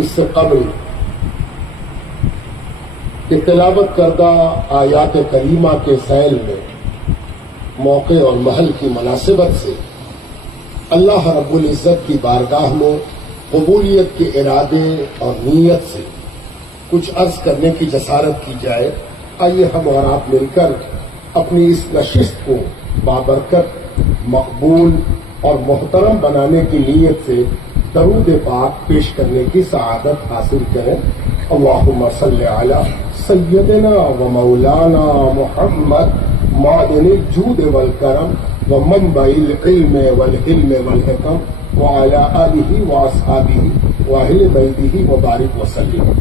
اس سے قبل کہ تلاوت کردہ آیات کریمہ کے ذیل میں موقع اور محل کی مناسبت سے اللہ رب العزت کی بارگاہ میں قبولیت کے ارادے اور نیت سے کچھ عرض کرنے کی جسارت کی جائے. آئیے ہم اور آپ مل کر اپنی اس نشست کو بابرکت، مقبول اور محترم بنانے کی نیت سے درود پاک پیش کرنے کی سعادت حاصل کریں. اللہم صلی علی سیدنا و مولانا محمد معدن الجود والکرم ومنبع العلم والحلم والحکم وعلی آلہ واصحابہ واہل بیتہ وبارک وسلم.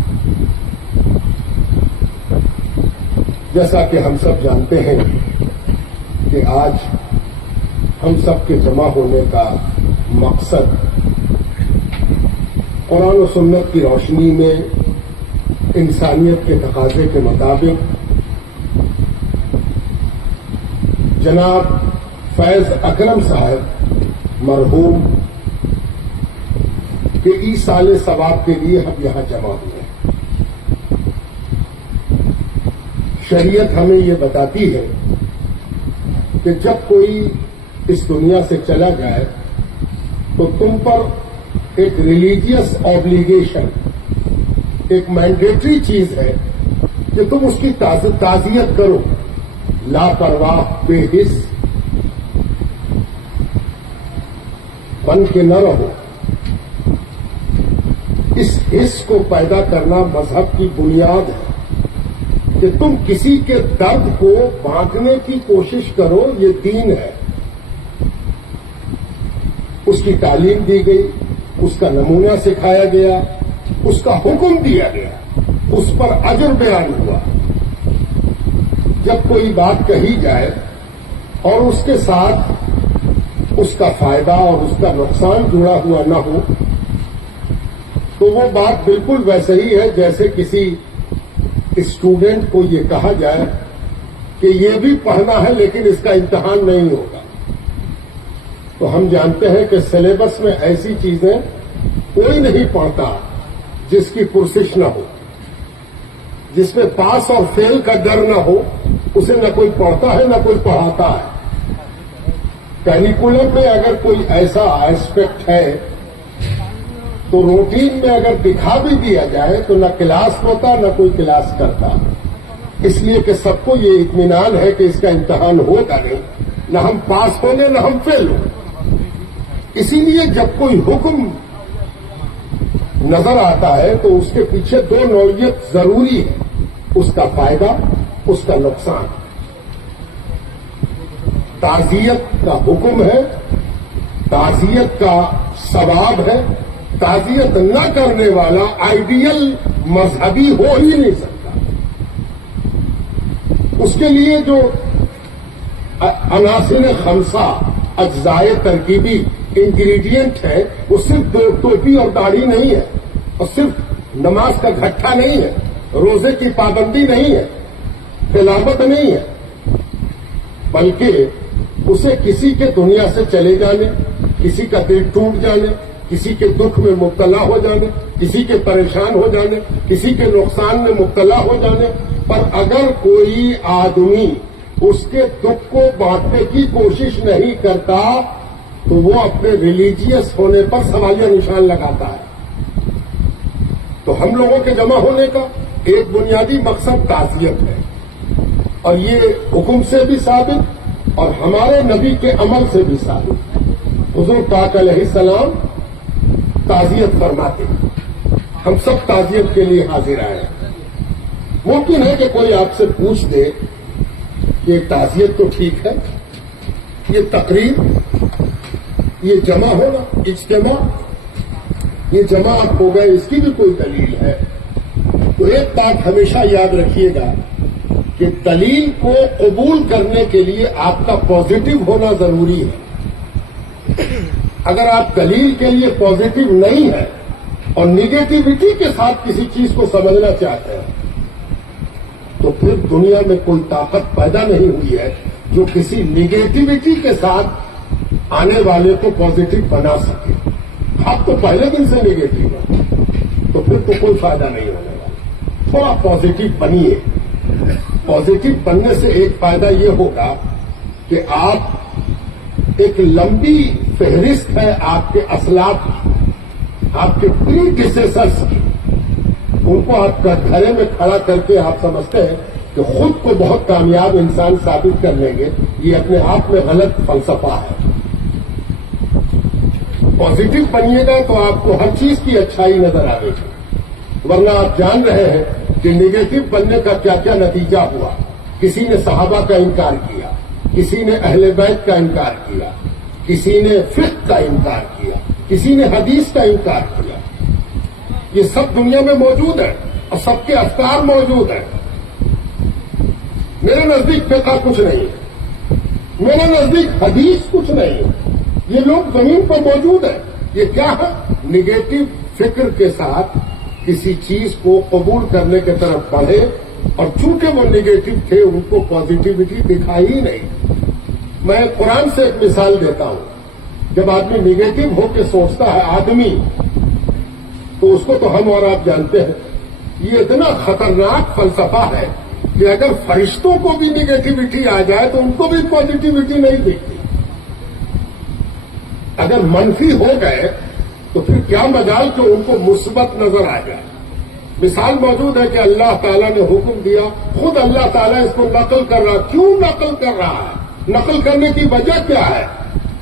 جیسا کہ ہم سب جانتے ہیں کہ آج ہم سب کے جمع ہونے کا مقصد قرآن و سنت کی روشنی میں انسانیت کے تقاضے کے مطابق جناب فیض اکرم صاحب مرحوم کے ایصال ثواب کے لیے ہم یہاں جمع ہوئے. شریعت ہمیں یہ بتاتی ہے کہ جب کوئی اس دنیا سے چلا جائے تو تم پر ایک ریلیجیس آبلیگیشن، ایک مینڈیٹری چیز ہے کہ تم اس کی تعزیت کرو، لاپرواہ بے حس بن کے نہ رہو. اس حس کو پیدا کرنا مذہب کی بنیاد ہے کہ تم کسی کے درد کو بانٹنے کی کوشش کرو. یہ دین ہے. اس کی تعلیم دی گئی، اس کا نمونہ سکھایا گیا، اس کا حکم دیا گیا، اس پر اجر بیان ہوا. جب کوئی بات کہی جائے اور اس کے ساتھ اس کا فائدہ اور اس کا نقصان جڑا ہوا نہ ہو تو وہ بات بالکل ویسے ہی ہے جیسے کسی اسٹوڈنٹ کو یہ کہا جائے کہ یہ بھی پڑھنا ہے لیکن اس کا امتحان نہیں ہوگا. تو ہم جانتے ہیں کہ سلیبس میں ایسی چیزیں کوئی نہیں پڑھتا جس کی پرسش نہ ہو، جس میں پاس اور فیل کا ڈر نہ ہو. اسے نہ کوئی پڑھتا ہے نہ کوئی پڑھاتا ہے. کیریکولم میں اگر کوئی ایسا ایسپیکٹ ہے تو روٹین میں اگر دکھا بھی دیا جائے تو نہ کلاس ہوتا نہ کوئی کلاس کرتا. اس لیے کہ سب کو یہ اطمینان ہے کہ اس کا امتحان ہوگا نہیں، نہ ہم پاس ہوں گے نہ ہم فیل ہوں. اسی لیے جب کوئی حکم نظر آتا ہے تو اس کے پیچھے دو نوعیت ضروری ہے، اس کا فائدہ، اس کا نقصان. تعزیت کا حکم ہے، تعزیت کا ثواب ہے. تعزیت نہ کرنے والا آئیڈیل مذہبی ہو ہی نہیں سکتا. اس کے لیے جو عناصر خمسہ، اجزائے ترکیبی انگریڈینٹ ہے، وہ صرف ٹوپی اور داڑھی نہیں ہے، اور صرف نماز کا گھٹا نہیں ہے، روزے کی پابندی نہیں ہے، تلاوت نہیں ہے، بلکہ اسے کسی کے دنیا سے چلے جانے، کسی کا دل ٹوٹ جانے، کسی کے دکھ میں مبتلا ہو جانے، کسی کے پریشان ہو جانے، کسی کے نقصان میں مبتلا ہو جانے پر اگر کوئی آدمی اس کے دکھ کو بانٹنے کی کوشش نہیں کرتا تو وہ اپنے ریلیجیس ہونے پر سوالیہ نشان لگاتا ہے. تو ہم لوگوں کے جمع ہونے کا ایک بنیادی مقصد تعزیت ہے، اور یہ حکم سے بھی ثابت اور ہمارے نبی کے عمل سے بھی ثابت. حضور پاک علیہ السلام تعزیت فرماتے ہیں. ہم سب تعزیت کے لیے حاضر آئے ہیں. ممکن ہے کہ کوئی آپ سے پوچھ دے کہ تعزیت تو ٹھیک ہے، یہ تقریر، یہ جمع ہونا، اجتماع، یہ جماعت ہو گئے، اس کی بھی کوئی دلیل ہے. تو ایک بات ہمیشہ یاد رکھیے گا کہ دلیل کو قبول کرنے کے لیے آپ کا پازیٹو ہونا ضروری ہے. اگر آپ دلیل کے لیے پازیٹو نہیں ہیں اور نگیٹیوٹی کے ساتھ کسی چیز کو سمجھنا چاہتے ہیں تو پھر دنیا میں کوئی طاقت پیدا نہیں ہوئی ہے جو کسی نگیٹیوٹی کے ساتھ آنے والے کو پازیٹو بنا سکے. آپ تو پہلے دن سے نگیٹو ہیں تو پھر تو کوئی فائدہ نہیں ہونے والا. تھوڑا پازیٹو بنیے. پازیٹو بننے سے ایک فائدہ یہ ہوگا کہ آپ ایک لمبی فہرست ہے آپ کے اسلاف کی، آپ کے پری ڈیسیسرس کی، ان کو آپ گھرے میں کھڑا کر کے آپ سمجھتے ہیں کہ خود کو بہت کامیاب انسان ثابت کر لیں گے. یہ اپنے آپ میں غلط فلسفہ ہے. پازیٹو بنیے گا تو آپ کو ہر چیز کی اچھائی نظر آئے گی، ورنہ آپ جان رہے ہیں کہ نگیٹو بننے کا کیا کیا نتیجہ ہوا. کسی نے صحابہ کا انکار کیا، کسی نے اہل بیت کا انکار کیا، کسی نے فقہ کا انکار کیا، کسی نے حدیث کا انکار کیا. یہ سب دنیا میں موجود ہے اور سب کے افکار موجود ہیں. میرے نزدیک فقہ کچھ نہیں ہے، میرے نزدیک حدیث کچھ نہیں ہے. یہ لوگ زمین پر موجود ہیں. یہ کیا ہے؟ نگیٹو فکر کے ساتھ کسی چیز کو قبول کرنے کی طرف بڑھے، اور چونکہ وہ نگیٹو تھے ان کو پازیٹیوٹی دکھائی ہی نہیں. میں قرآن سے ایک مثال دیتا ہوں. جب آدمی نگیٹو ہو کے سوچتا ہے آدمی، تو اس کو تو ہم اور آپ جانتے ہیں یہ اتنا خطرناک فلسفہ ہے کہ اگر فرشتوں کو بھی نگیٹیوٹی آ جائے تو ان کو بھی پازیٹیوٹی نہیں دکھتی. اگر منفی ہو گئے تو پھر کیا مجال کہ ان کو مثبت نظر آ جائے. مثال موجود ہے کہ اللہ تعالیٰ نے حکم دیا، خود اللہ تعالیٰ اس کو نقل کر رہا. کیوں نقل کر رہا ہے؟ نقل کرنے کی وجہ کیا ہے؟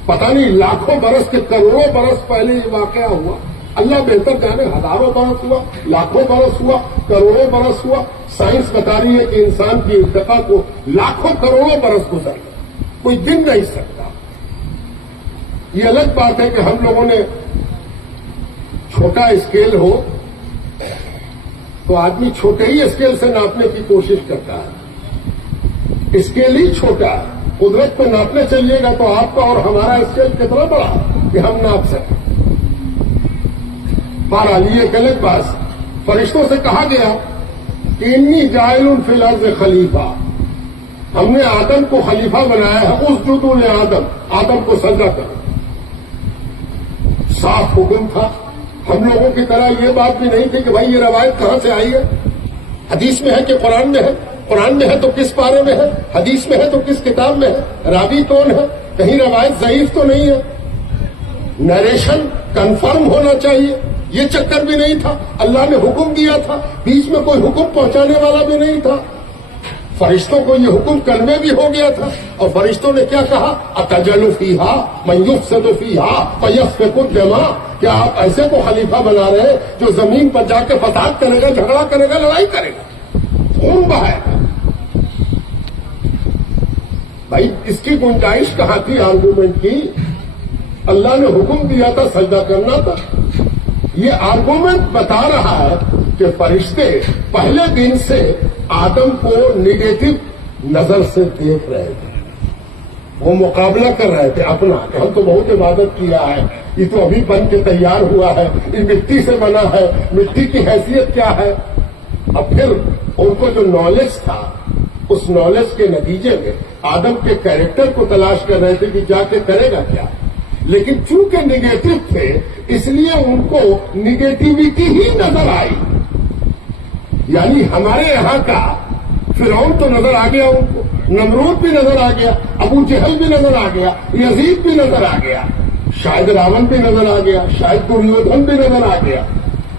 پتہ نہیں لاکھوں برس کے کروڑوں برس پہلے یہ واقعہ ہوا. اللہ بہتر جانے، ہزاروں برس ہوا، لاکھوں برس ہوا، کروڑوں برس ہوا. سائنس بتا رہی ہے کہ انسان کی ارتقا کو لاکھوں کروڑوں برس گزر گئے، کوئی گن نہیں سکتا. یہ الگ بات ہے کہ ہم لوگوں نے چھوٹا اسکیل ہو تو آدمی چھوٹے ہی اسکیل سے ناپنے کی کوشش کرتا ہے. اسکیل ہی چھوٹا ہے. قدرت کو ناپنے چلیے گا تو آپ کا اور ہمارا اسکیل کتنا بڑا کہ ہم ناپ سکیں. بہرحال یہ ایک الگ بات. فرشتوں سے کہا گیا کہ انی جاعل فی الارض خلیفہ، ہم نے آدم کو خلیفہ بنایا ہے. اسجدوا لآدم، آدم کو سجدہ کرو. صاف حکم تھا. ہم لوگوں کی طرح یہ بات بھی نہیں تھی کہ بھائی یہ روایت کہاں سے آئی ہے. حدیث میں ہے کہ قرآن میں ہے؟ قرآن میں ہے تو کس پارے میں ہے؟ حدیث میں ہے تو کس کتاب میں ہے؟ راوی کون ہے؟ کہیں روایت ضعیف تو نہیں ہے؟ نریشن کنفرم ہونا چاہیے. یہ چکر بھی نہیں تھا. اللہ نے حکم دیا تھا، بیچ میں کوئی حکم پہنچانے والا بھی نہیں تھا. فرشتوں کو یہ حکم کرنے بھی ہو گیا تھا. اور فرشتوں نے کیا کہا؟ اتجعل فیہا من یفسد فیہا ویسفک الدماء، کیا آپ ایسے کو خلیفہ بنا رہے ہیں جو زمین پر جا کے فساد کرے گا، جھگڑا کرے گا، لڑائی کرے گا، خون بہائے گا. بھائی اس کی گنجائش کہاں تھی آرگومنٹ کی؟ اللہ نے حکم دیا تھا سجدہ کرنا تھا. یہ آرگومنٹ بتا رہا ہے کہ فرشتے پہلے دن سے آدم کو نگیٹو نظر سے دیکھ رہے تھے. وہ مقابلہ کر رہے تھے اپنا کہ ہم تو بہت عبادت کیا ہے، یہ تو ابھی بن کے تیار ہوا ہے، یہ مٹی سے بنا ہے، مٹی کی حیثیت کیا ہے. اب پھر ان کو جو نالج تھا اس نالج کے نتیجے میں آدم کے کیریکٹر کو تلاش کر رہے تھے کہ جا کے کرے گا کیا. لیکن چونکہ نگیٹو تھے اس لیے ان کو نگیٹیوٹی ہی نظر آئی. یعنی ہمارے یہاں کا فرعون تو نظر آ گیا، ان کو نمرود بھی نظر آ گیا، ابو جہل بھی نظر آ گیا، یزید بھی نظر آ گیا، شاید راون بھی نظر آ گیا، شاید دریودھن بھی نظر آ گیا.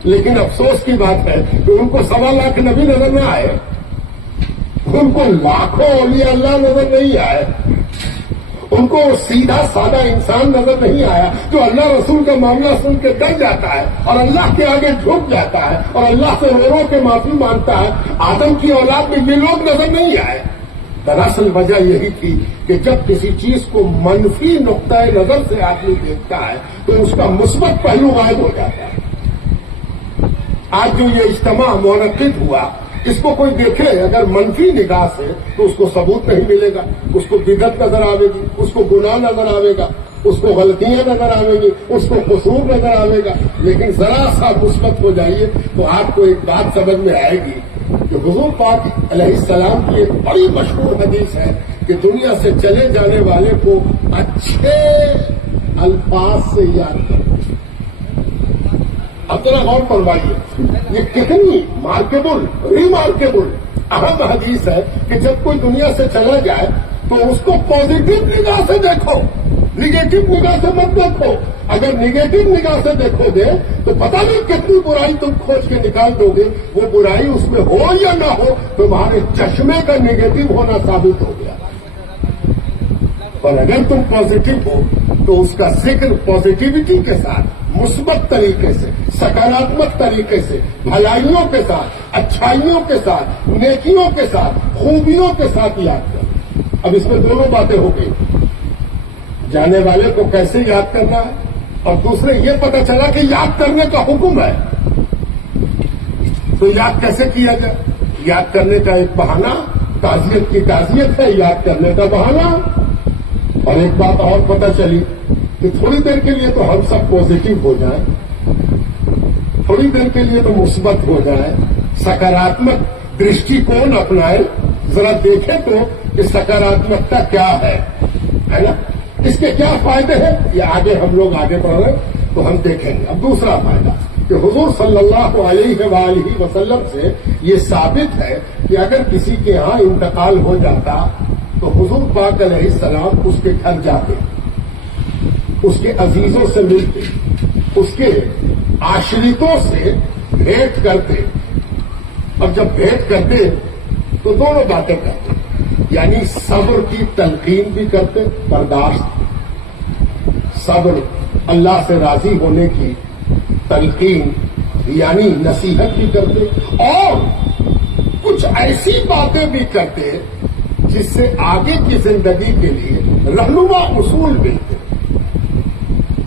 لیکن افسوس کی بات ہے کہ ان کو 1.25 لاکھ نبی نظر نہ آئے، ان کو لاکھوں اولیاء اللہ نظر نہیں آئے، ان کو سیدھا سادہ انسان نظر نہیں آیا جو اللہ رسول کا معاملہ سن کے ڈر جاتا ہے اور اللہ کے آگے جھک جاتا ہے اور اللہ سے رو رو کے معافی مانگتا ہے. آدم کی اولاد میں یہ لوگ نظر نہیں آئے. دراصل وجہ یہی تھی کہ جب کسی چیز کو منفی نقطۂ نظر سے آدمی دیکھتا ہے تو اس کا مثبت پہلو غائب ہو جاتا ہے. آج جو یہ اجتماع منعقد ہوا اس کو کوئی دیکھے اگر منفی نگاہ سے تو اس کو ثبوت نہیں ملے گا، اس کو بدعت نظر آئے گی، اس کو گناہ نظر آئے گا، اس کو غلطیاں نظر آئے گی، اس کو قصور نظر آئے گا. لیکن ذرا سا مثبت ہو جائیے تو آپ کو ایک بات سمجھ میں آئے گی کہ حضور پاک علیہ السلام کی ایک بڑی مشہور حدیث ہے کہ دنیا سے چلے جانے والے کو اچھے الفاظ سے یاد کرو. اب ذرا غور فرمائیے یہ کتنی مارکیبل ریمارکیبل اہم حدیث ہے کہ جب کوئی دنیا سے چلا جائے تو اس کو پازیٹو نگاہ سے دیکھو، نگیٹو نگاہ سے مت دیکھو۔ اگر نگیٹو نگاہ سے دیکھو گے تو پتہ نہیں کتنی برائی تم کھوج کے نکال دو گے، وہ برائی اس میں ہو یا نہ ہو تمہارے چشمے کا نگیٹو ہونا ثابت ہو گیا۔ اور اگر تم پازیٹو ہو تو اس کا ذکر پازیٹیوٹی کے ساتھ، مثبت طریقے سے، سکاراتمک طریقے سے، بھلائیوں کے ساتھ، اچھائیوں کے ساتھ، نیکیوں کے ساتھ، خوبیوں کے ساتھ یاد کرو۔ اب اس میں دونوں باتیں ہو گئی، جانے والے کو کیسے یاد کرنا ہے اور دوسرے یہ پتہ چلا کہ یاد کرنے کا حکم ہے، تو یاد کیسے کیا جائے؟ یاد کرنے کا ایک بہانہ تعزیت کی تعزیت ہے، یاد کرنے کا بہانہ۔ اور ایک بات اور پتہ چلی کہ تھوڑی دیر کے لیے تو ہم سب پازیٹو ہو جائیں، تھوڑی دیر کے لیے تو مثبت ہو جائیں، سکاراتمک درشٹی کون اپنائے، ذرا دیکھیں تو کہ سکاراتمکتا کیا ہے نا، اس کے کیا فائدے ہیں، یہ آگے ہم لوگ آگے بڑھ رہے ہیں تو ہم دیکھیں گے۔ اب دوسرا فائدہ کہ حضور صلی اللہ علیہ وآلہ وسلم سے یہ ثابت ہے کہ اگر کسی کے ہاں انتقال ہو جاتا تو حضور پاک علیہ السلام اس کے گھر جاتے، اس کے عزیزوں سے ملتے، اس کے عاشرتوں سے بھیٹ کرتے، اور جب بھیٹ کرتے تو دونوں باتیں کرتے، یعنی صبر کی تلقین بھی کرتے، برداشت، صبر، اللہ سے راضی ہونے کی تلقین یعنی نصیحت بھی کرتے، اور کچھ ایسی باتیں بھی کرتے جس سے آگے کی زندگی کے لیے رہنما اصول ملتے۔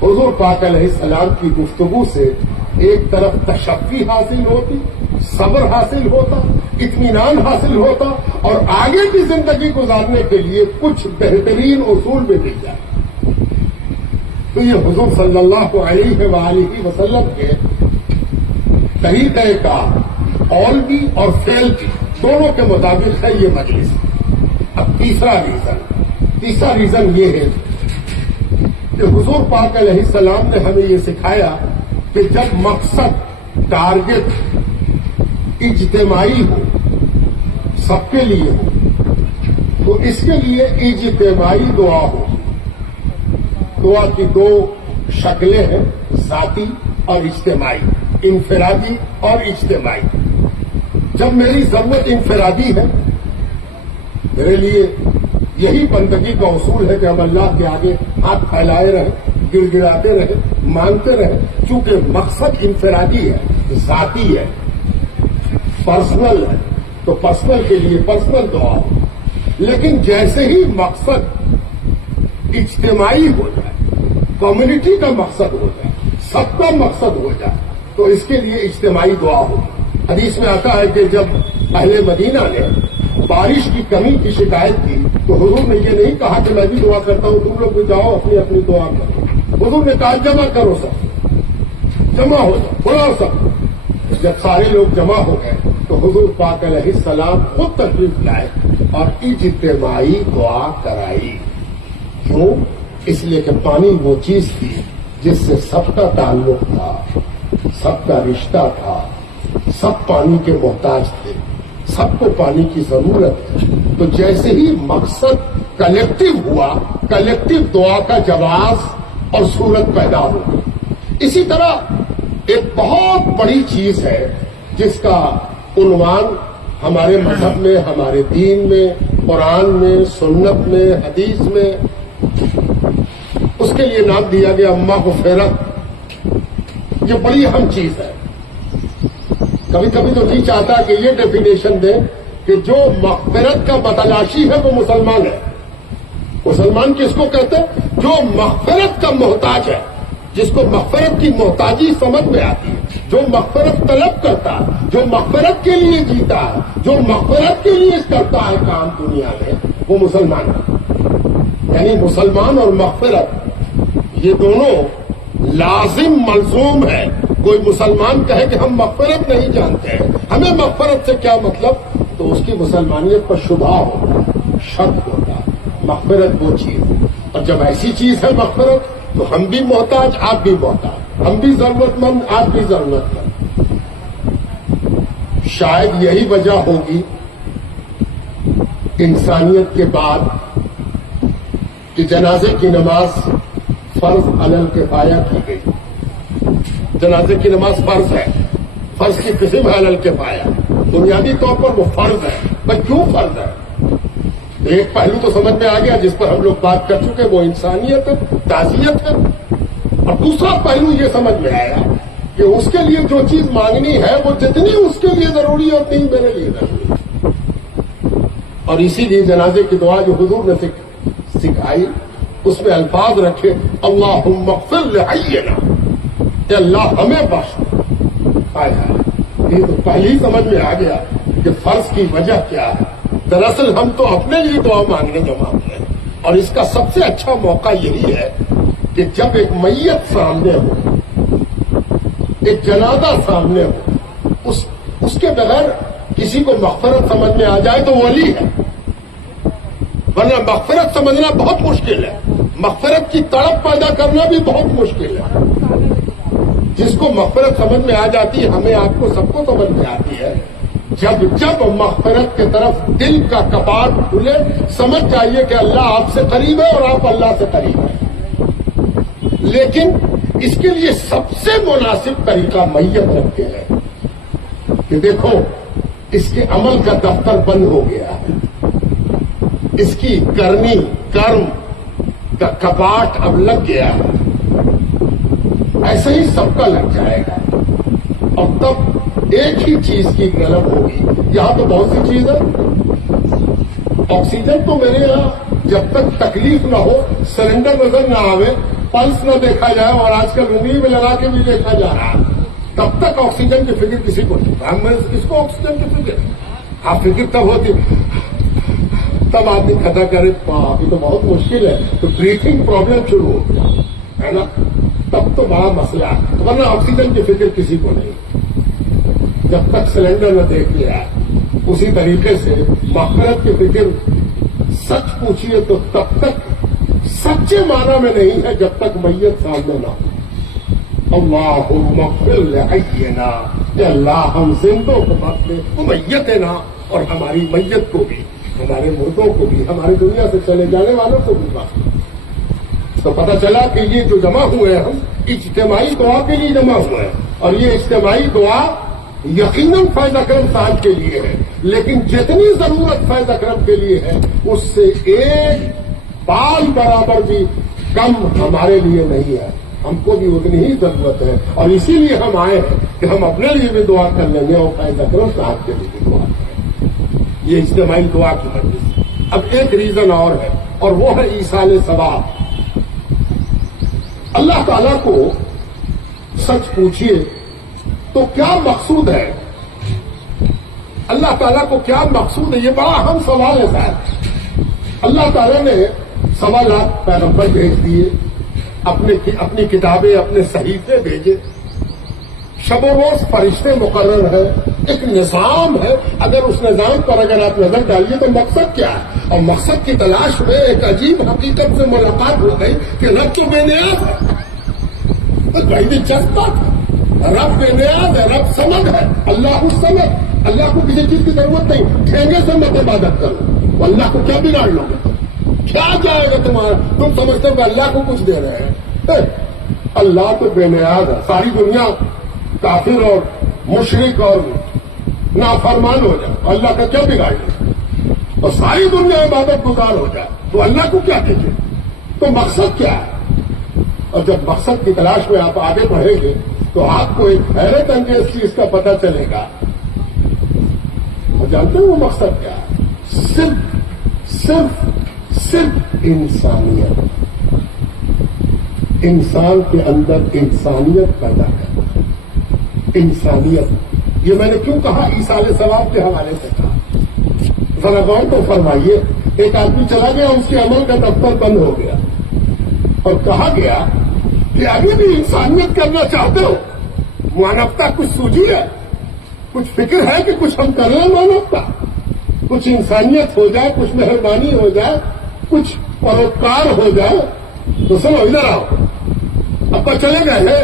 حضور پاک علیہ السلام کی گفتگو سے ایک طرف تشفی حاصل ہوتی، صبر حاصل ہوتا، اطمینان حاصل ہوتا، اور آگے کی زندگی گزارنے کے لیے کچھ بہترین اصول بھی مل جائے۔ تو یہ حضور صلی اللہ علیہ وآلہ وسلم کے طریقہ کار قول بھی اور فعل بھی دونوں کے مطابق ہے یہ مجلس۔ اب تیسرا ریزن یہ ہے کہ حضور پاک علیہ السلام نے ہمیں یہ سکھایا کہ جب مقصد، ٹارگٹ اجتماعی ہو، سب کے لیے ہو، تو اس کے لیے اجتماعی دعا ہو۔ دعا کی دو شکلیں ہیں، ذاتی اور اجتماعی، انفرادی اور اجتماعی۔ جب میری ضرورت انفرادی ہے، میرے لیے یہی بندگی کا اصول ہے کہ ہم اللہ کے آگے ہاتھ پھیلائے رہیں، گر گراتے رہیں، مانگتے رہیں، چونکہ مقصد انفرادی ہے، ذاتی ہے، پرسنل ہے، تو پرسنل کے لیے پرسنل دعا ہو۔ لیکن جیسے ہی مقصد اجتماعی ہو جائے، کمیونٹی کا مقصد ہو جائے، سب کا مقصد ہو جائے، تو اس کے لیے اجتماعی دعا ہو۔ حدیث میں آتا ہے کہ جب اہل مدینہ نے بارش کی کمی کی شکایت کی تو حضور نے یہ نہیں کہا کہ میں بھی دعا کرتا ہوں، تم لوگ بھی جاؤ اپنی اپنی دعا کرو۔ حضور نے کہا جمع کرو، سب جمع ہو جاؤ، بلاؤ سب۔ جب سارے لوگ جمع ہو گئے تو حضور پاک علیہ السلام خود تشریف لائے اور اجتماعی دعا کرائی۔ کیوں؟ اس لیے کہ پانی وہ چیز تھی جس سے سب کا تعلق تھا، سب کا رشتہ تھا، سب پانی کے محتاج تھے، سب کو پانی کی ضرورت ہے۔ تو جیسے ہی مقصد کلیکٹو ہوا، کلیکٹو دعا کا جواز اور صورت پیدا ہو۔ اسی طرح ایک بہت بڑی چیز ہے جس کا عنوان ہمارے مذہب میں، ہمارے دین میں، قرآن میں، سنت میں، حدیث میں اس کے لیے نام دیا گیا مغفرت۔ یہ بڑی اہم چیز ہے۔ کبھی کبھی تو جی چاہتا کہ یہ ڈیفینیشن دیں کہ جو مغفرت کا متلاشی ہے وہ مسلمان ہے۔ مسلمان کس کو کہتے ہیں؟ جو مغفرت کا محتاج ہے، جس کو مغفرت کی محتاجی سمجھ میں آتی ہے، جو مغفرت طلب کرتا ہے، جو مغفرت کے لیے جیتا ہے، جو مغفرت کے لیے کرتا ہے کام دنیا میں، وہ مسلمان ہے۔ یعنی مسلمان اور مغفرت یہ دونوں لازم ملزوم ہے۔ کوئی مسلمان کہے کہ ہم مغفرت نہیں جانتے ہیں، ہمیں مغفرت سے کیا مطلب، تو اس کی مسلمانیت پر شبہ ہوتا، شک ہوتا۔ مغفرت وہ چیز، اور جب ایسی چیز ہے مغفرت تو ہم بھی محتاج، آپ بھی محتاج۔ ہم بھی ضرورت مند، آپ بھی ضرورت مند. شاید یہی وجہ ہوگی انسانیت کے بعد کہ جنازے کی نماز فرض علی الکفایہ کی گئی. جنازے کی نماز فرض ہے، فرض کی قسم ہے علی الکفایہ. بنیادی طور پر وہ فرض ہے. پر کیوں فرض ہے؟ ایک پہلو تو سمجھ میں آ گیا جس پر ہم لوگ بات کر چکے، وہ انسانیت ہے، تعزیت ہے. اور دوسرا پہلو یہ سمجھ میں آیا کہ اس کے لیے جو چیز مانگنی ہے وہ جتنی اس کے لیے ضروری ہے اتنی میرے لیے ضروری ہے. اور اسی لیے جنازے کی دعا جو حضور نے سکھائی اس میں الفاظ رکھے اللہم اغفر لحینا، کہ اللہ ہمیں بخش. یہ تو پہلی سمجھ میں آ گیا کہ فرض کی وجہ کیا ہے. دراصل ہم تو اپنے لیے دعا مانگنے جو مانگتے ہیں، اور اس کا سب سے اچھا موقع یہی ہے کہ جب ایک میت سامنے ہو، ایک جنازہ سامنے ہو، اس کے بغیر کسی کو مغفرت سمجھ میں آ جائے تو ولی ہے، ورنہ مغفرت سمجھنا بہت مشکل ہے. مغفرت کی تڑپ پیدا کرنا بھی بہت مشکل ہے. جس کو مغفرت سمجھ میں آ جاتی ہے، ہمیں آپ کو سب کو سمجھ میں آتی ہے. جب مغفرت کی طرف دل کا کپاٹ کھلے، سمجھ جائیے کہ اللہ آپ سے قریب ہے اور آپ اللہ سے قریب ہیں. لیکن اس کے لیے سب سے مناسب طریقہ میت رکھتے ہیں کہ دیکھو اس کے عمل کا دفتر بند ہو گیا ہے، اس کی کرنی کرم کا کپاٹ اب لگ گیا ہے. ایسے ہی سب کا لگ جائے گا، اور تب ایک ہی چیز کی غلط ہوگی. یہاں تو بہت سی چیز ہے. آکسیجن تو میرے یہاں جب تک تکلیف نہ ہو، سلنڈر نظر نہ آوے، پلس نہ دیکھا جائے، اور آج کل انگلی میں لگا کے بھی دیکھا جا رہا ہے، تب تک آکسیجن کی فکر کسی کو نہیں. اس کو آکسیجن کی فکر آپ فکر تب ہوتی تب آدمی کھٹا کرے یہ تو بہت مشکل ہے، تو بریتھنگ پرابلم شروع ہو گیا ہے نا. تب تو بڑا مسئلہ ہے. ورنہ آکسیجن کی فکر کسی کو نہیں جب تک سلنڈر نہ دیکھ لیا. اسی طریقے سے مغفرت کی فکر سچ پوچھیے تو تب تک سچے معنی میں نہیں ہے جب تک میت سامنے نہ ہو. اللہم اغفر لحینا، کہ اللہ ہم زندوں کو بخش دے، وہ میت ہے نا، اور ہماری میت کو بھی، ہمارے مردوں کو بھی، ہماری دنیا سے چلے جانے والوں کو بھی بخش دے. تو پتہ چلا کہ یہ جو جمع ہوئے ہیں ہم اجتماعی دعا کے لیے جمع ہوئے ہیں، اور یہ اجتماعی دعا یقیناً فیض اکرم صاحب کے لیے ہے، لیکن جتنی ضرورت فیض اکرم کے لیے ہے اس سے ایک بال برابر بھی کم ہمارے لیے نہیں ہے. ہم کو بھی اتنی ہی ضرورت ہے، اور اسی لیے ہم آئے ہیں کہ ہم اپنے لیے بھی دعا کر لیں گے اور فیض اکرم صاحب کے لیے بھی دعا کریں. یہ اجتماعی دعا کی مجلس. اب ایک ریزن اور ہے، اور وہ ہے ایصال ثواب. اللہ تعالیٰ کو سچ پوچھیے تو کیا مقصود ہے؟ اللہ تعالیٰ کو کیا مقصود ہے؟ یہ بڑا اہم سوال ہے صاحب. اللہ تعالیٰ نے 1.25 لاکھ پیغمبر بھیج دیے، اپنی کتابیں، اپنے صحیفے بھیجے، شب و روز فرشتے مقرر ہے، ایک نظام ہے. اگر اس نظام پر اگر آپ نظر ڈالیے تو مقصد کیا ہے؟ اور مقصد کی تلاش میں ایک عجیب حقیقت سے ملاقات ہو گئی کہ رب تو بے نیاز ہے. بڑی دلچسپ بات ہے. رب بے نیاز ہے، رب سمد ہے. اللہ سمد، اللہ کو کسی چیز کی ضرورت نہیں. ٹھینگے سے مت عبادت کرو، اللہ کو کیا بگاڑ لو گے؟ کیا جائے گا تمہارا؟ تم سمجھتے ہو کہ اللہ کو کچھ دے رہے ہیں. اللہ تو بے نیاز ہے. ساری دنیا کافر اور مشرک اور نافرمان ہو جائے، اللہ کا کیا بگاڑ لے؟ اور ساری دنیا عبادت گزار ہو جائے تو اللہ کو کیا کہیے؟ تو مقصد کیا ہے؟ اور جب مقصد کی تلاش میں آپ آگے بڑھیں گے تو آپ کو ایک حیرت انگیز چیز کا پتہ چلے گا. اور جانتے ہیں وہ مقصد کیا ہے؟ صرف انسانیت. انسان کے اندر انسانیت پیدا کرنا. انسانیت. یہ میں نے کیوں کہا؟ ایصال ثواب کے حوالے سے کہا. ذرا غور تو فرمائیے. ایک آدمی چلا گیا، اس کے عمل کا دفتر بند ہو گیا، اور کہا گیا کہ ابھی بھی انسانیت کرنا چاہتے ہو؟ مانوتا کچھ سوجی ہے، کچھ فکر ہے کہ کچھ ہم کر رہے ہیں مانوتا، کچھ انسانیت ہو جائے، کچھ مہربانی ہو جائے، کچھ پروپکار ہو جائے. تو سنو ادھر آؤ. اب چلے گئے ہیں